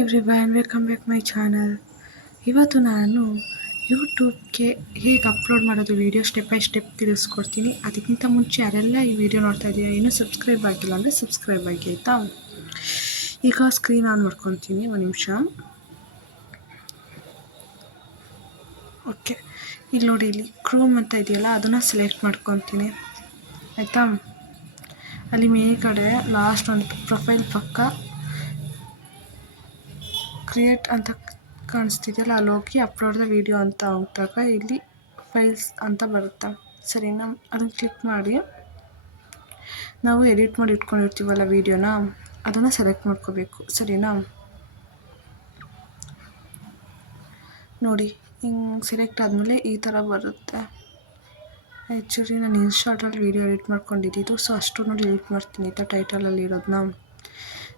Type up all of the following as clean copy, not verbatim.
Everyone, welcome back my channel. ಇವತ್ತು ನಾನು ಯೂಟ್ಯೂಬ್ಗೆ ಹೇಗೆ ಅಪ್ಲೋಡ್ ಮಾಡೋದು ವಿಡಿಯೋ ಸ್ಟೆಪ್ ಬೈ ಸ್ಟೆಪ್ ತಿಳಿಸ್ಕೊಡ್ತೀನಿ. ಅದಕ್ಕಿಂತ ಮುಂಚೆ ಯಾರೆಲ್ಲ ಈ ವಿಡಿಯೋ ನೋಡ್ತಾ ಇದ್ದೀರಾ ಇನ್ನೂ ಸಬ್ಸ್ಕ್ರೈಬ್ ಆಗಿಲ್ಲ ಅಂದರೆ ಸಬ್ಸ್ಕ್ರೈಬ್ ಆಗಿ ಆಯಿತಾ. ಈಗ ಸ್ಕ್ರೀನ್ ಆನ್ ಮಾಡ್ಕೊತೀನಿ, ಒಂದು ನಿಮಿಷ. ಓಕೆ, ಇಲ್ಲಿ ನೋಡಿ, ಇಲ್ಲಿ ಕ್ರೋಮ್ ಅಂತ ಇದೆಯಲ್ಲ ಅದನ್ನು ಸೆಲೆಕ್ಟ್ ಮಾಡ್ಕೊತೀನಿ ಆಯಿತಾ. ಅಲ್ಲಿ ಮೇಲ್ಗಡೆ ಲಾಸ್ಟ್ ಒಂದು ಪ್ರೊಫೈಲ್ ಪಕ್ಕ ಕ್ರಿಯೇಟ್ ಅಂತ ಕಾಣಿಸ್ತಿದೆಯಲ್ಲ, ಅಲ್ಲಿ ಹೋಗಿ ಅಪ್ಲೋಡ್ ದ ವಿಡಿಯೋ ಅಂತ ಹೋಗ್ದಾಗ ಇಲ್ಲಿ ಫೈಲ್ಸ್ ಅಂತ ಬರುತ್ತೆ. ಸರಿನಾ, ಅದನ್ನು ಕ್ಲಿಕ್ ಮಾಡಿ ನಾವು ಎಡಿಟ್ ಮಾಡಿ ಇಟ್ಕೊಂಡಿರ್ತೀವಲ್ಲ ವಿಡಿಯೋನ, ಅದನ್ನು ಸೆಲೆಕ್ಟ್ ಮಾಡ್ಕೋಬೇಕು. ಸರಿನಾ, ನೋಡಿ ಹಿಂಗೆ ಸೆಲೆಕ್ಟ್ ಆದಮೇಲೆ ಈ ಥರ ಬರುತ್ತೆ. ಆ್ಯಕ್ಚುಲಿ ನಾನು ಇನ್ಸ್ಟಾದಲ್ಲಿ ವೀಡಿಯೋ ಎಡಿಟ್ ಮಾಡ್ಕೊಂಡಿದ್ದು, ಸೊ ಅಷ್ಟು ನೋಡಿ ಎಡಿಟ್ ಮಾಡ್ತೀನಿ ಆಯಿತಾ. ಟೈಟಲಲ್ಲಿ ಇರೋದನ್ನ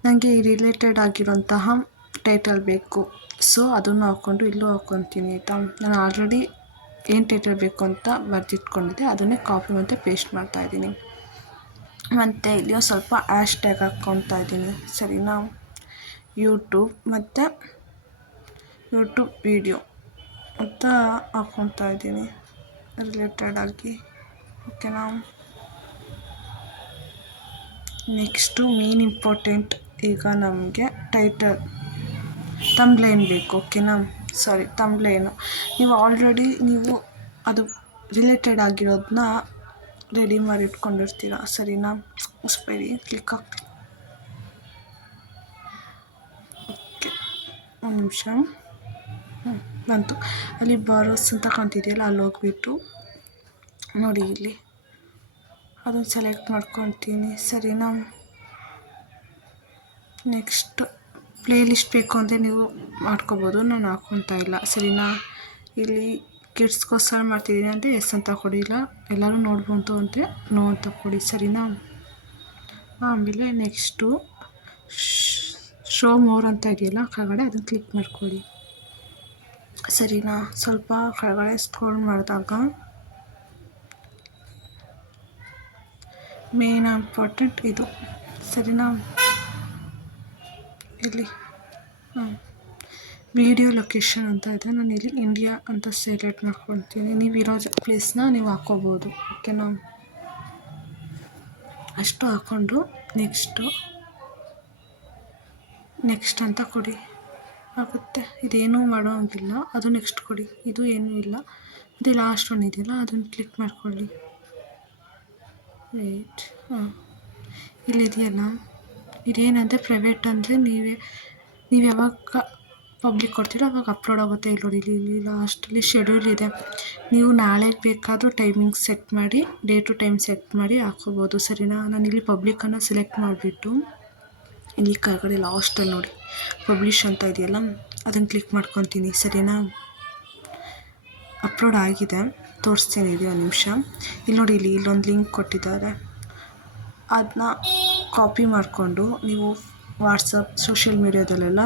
ನನಗೆ ಈ ರಿಲೇಟೆಡ್ ಆಗಿರೋಂತಹ ಟೈಟಲ್ ಬೇಕು, ಸೊ ಅದನ್ನು ಹಾಕ್ಕೊಂಡು ಇಲ್ಲೂ ಹಾಕ್ಕೊತೀನಿ ಆಯಿತಾ. ನಾನು ಆಲ್ರೆಡಿ ಏನು ಟೈಟಲ್ ಬೇಕು ಅಂತ ಬರೆದಿಟ್ಕೊಂಡಿದ್ದೆ, ಅದನ್ನೇ ಕಾಪಿ ಮತ್ತು ಪೇಸ್ಟ್ ಮಾಡ್ತಾಯಿದ್ದೀನಿ. ಮತ್ತು ಇಲ್ಲಿಯೂ ಸ್ವಲ್ಪ ಹ್ಯಾಶ್ ಟ್ಯಾಗ್ ಹಾಕ್ಕೊತಾ ಇದ್ದೀನಿ. ಸರಿನಾ, ಯೂಟ್ಯೂಬ್ ಮತ್ತು ಯೂಟ್ಯೂಬ್ ವಿಡಿಯೋ ಅಂತ ಹಾಕ್ಕೊತಾ ಇದ್ದೀನಿ ರಿಲೇಟೆಡ್ ಆಗಿ. ಓಕೆನಾ, ನೆಕ್ಸ್ಟು ಮೇನ್ ಇಂಪಾರ್ಟೆಂಟ್, ಈಗ ನಮಗೆ ಟೈಟಲ್ ತಮ್ಬ್ಲೈನ್ ಬೇಕು. ಓಕೆನಾ, ಸಾರಿ ತಮ್ಬ್ಲೈನು ನೀವು ಆಲ್ರೆಡಿ ಅದು ರಿಲೇಟೆಡ್ ಆಗಿರೋದನ್ನ ರೆಡಿ ಮಾಡಿ ಇಟ್ಕೊಂಡಿರ್ತೀರ. ಸರಿನಾ, ಸ್ಪೈರಿ ಕ್ಲಿಕ್ ಆಗ್ತೀನಿ. ಓಕೆ, ಒಂದು ನಿಮಿಷ. ಬಂತು, ಅಲ್ಲಿ ಬಾರೋಸ್ ಅಂತ ಕಾಣ್ತಿದೆಯಲ್ಲ, ಅಲ್ಲಿ ಹೋಗ್ಬಿಟ್ಟು ನೋಡಿ ಇಲ್ಲಿ ಅದನ್ನು ಸೆಲೆಕ್ಟ್ ಮಾಡ್ಕೊತೀನಿ. ಸರಿನಾ, ನೆಕ್ಸ್ಟ್ ಪ್ಲೇ ಲಿಸ್ಟ್ ಬೇಕು ಅಂದರೆ ನೀವು ಮಾಡ್ಕೋಬೋದು, ನಾನು ಹಾಕ್ಕೊತಾ ಇಲ್ಲ. ಸರಿನಾ, ಇಲ್ಲಿ ಕಿಡ್ಸ್ಗೋಸ್ಕರ ಮಾಡ್ತಿದ್ದೀನಿ ಅಂದರೆ ಎಸ್ ಅಂತ ಕೊಡಿ, ಇಲ್ಲ ಎಲ್ಲರೂ ನೋಡ್ಬೋದು ಅಂದರೆ ನೋ ಅಂತ ಕೊಡಿ. ಸರಿನಾ, ಆಮೇಲೆ ನೆಕ್ಸ್ಟು ಶೋ ಮೋರ್ ಅಂತ ಇದೆಯಲ್ಲ ಕೆಳಗಡೆ, ಅದನ್ನು ಕ್ಲಿಕ್ ಮಾಡ್ಕೊಳ್ಳಿ. ಸರಿನಾ, ಸ್ವಲ್ಪ ಕೆಳಗಡೆ ಸ್ಕ್ರೋಲ್ ಮಾಡಿದಾಗ ಮೇನ್ ಇಂಪಾರ್ಟೆಂಟ್ ಇದು. ಸರಿನಾ, ಇಲ್ಲಿ ವಿಡಿಯೋ ಲೊಕೇಶನ್ ಅಂತ ಇದೆ, ನಾನು ಇಲ್ಲಿ ಇಂಡಿಯಾ ಅಂತ ಸೆಲೆಕ್ಟ್ ಮಾಡ್ಕೊತೀನಿ. ನೀವು ಇರೋ ಪ್ಲೇಸ್ನ ನೀವು ಹಾಕ್ಕೋಬೋದು. ಓಕೆನಾ, ಅಷ್ಟು ಹಾಕ್ಕೊಂಡು ನೆಕ್ಸ್ಟ್ ಅಂತ ಕೊಡಿ, ಆಗುತ್ತೆ. ಇದೇನೂ ಮಾಡೋಂಗಿಲ್ಲ, ಅದು ನೆಕ್ಸ್ಟ್ ಕೊಡಿ. ಇದು ಏನೂ ಇಲ್ಲ, ಇದು ಲಾಸ್ಟ್ ಒನ್ ಇದೆಯಲ್ಲ ಅದನ್ನು ಕ್ಲಿಕ್ ಮಾಡ್ಕೊಳ್ಳಿ. ರೈಟ್, ಇಲ್ಲಿದೆಯಲ್ಲ, ಇದೇನಂದರೆ ಪ್ರೈವೇಟ್ ಅಂದರೆ ನೀವು ಯಾವಾಗ ಪಬ್ಲಿಕ್ ಕೊಡ್ತೀರೋ ಅವಾಗ ಅಪ್ಲೋಡ್ ಆಗುತ್ತೆ. ಇಲ್ಲಿ ನೋಡಿ, ಇಲ್ಲಿ ಲಾಸ್ಟಲ್ಲಿ ಶೆಡ್ಯೂಲ್ ಇದೆ. ನೀವು ನಾಳೆಗೆ ಬೇಕಾದರೂ ಟೈಮಿಂಗ್ ಸೆಟ್ ಮಾಡಿ, ಡೇ ಟು ಟೈಮ್ ಸೆಟ್ ಮಾಡಿ ಹಾಕ್ಕೋಬೋದು. ಸರಿನಾ, ನಾನು ಇಲ್ಲಿ ಪಬ್ಲಿಕನ್ನು ಸೆಲೆಕ್ಟ್ ಮಾಡಿಬಿಟ್ಟು ಇಲ್ಲಿ ಕೆಳಗಡೆ ಲಾಸ್ಟಲ್ಲಿ ನೋಡಿ ಪಬ್ಲಿಷ್ ಅಂತ ಇದೆಯಲ್ಲ, ಅದನ್ನು ಕ್ಲಿಕ್ ಮಾಡ್ಕೊತೀನಿ. ಸರಿನಾ, ಅಪ್ಲೋಡ್ ಆಗಿದೆ, ತೋರಿಸ್ತೀನಿ ಇದೆ, ಒಂದು ನಿಮಿಷ. ಇಲ್ಲಿ ನೋಡಿ, ಇಲ್ಲೊಂದು ಲಿಂಕ್ ಕೊಟ್ಟಿದ್ದಾರೆ, ಅದನ್ನ ಕಾಪಿ ಮಾಡಿಕೊಂಡು ನೀವು ವಾಟ್ಸಪ್ ಸೋಷಿಯಲ್ ಮೀಡಿಯಾದಲ್ಲೆಲ್ಲ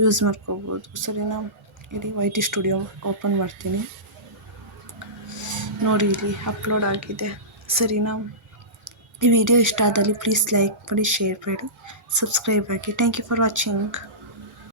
ಯೂಸ್ ಮಾಡ್ಕೋಬೋದು. ಸರಿನಾ, ಇಲ್ಲಿ YT ಸ್ಟುಡಿಯೋ ಓಪನ್ ಮಾಡ್ತೀನಿ. ನೋಡಿ, ಇಲ್ಲಿ ಅಪ್ಲೋಡ್ ಆಗಿದೆ. ಸರಿನಾ, ಈ ವಿಡಿಯೋ ಇಷ್ಟ ಆದಲ್ಲಿ ಪ್ಲೀಸ್ ಲೈಕ್ ಮಾಡಿ, ಶೇರ್ ಮಾಡಿ, ಸಬ್ಸ್ಕ್ರೈಬ್ ಆಗಿ. Thank you for watching.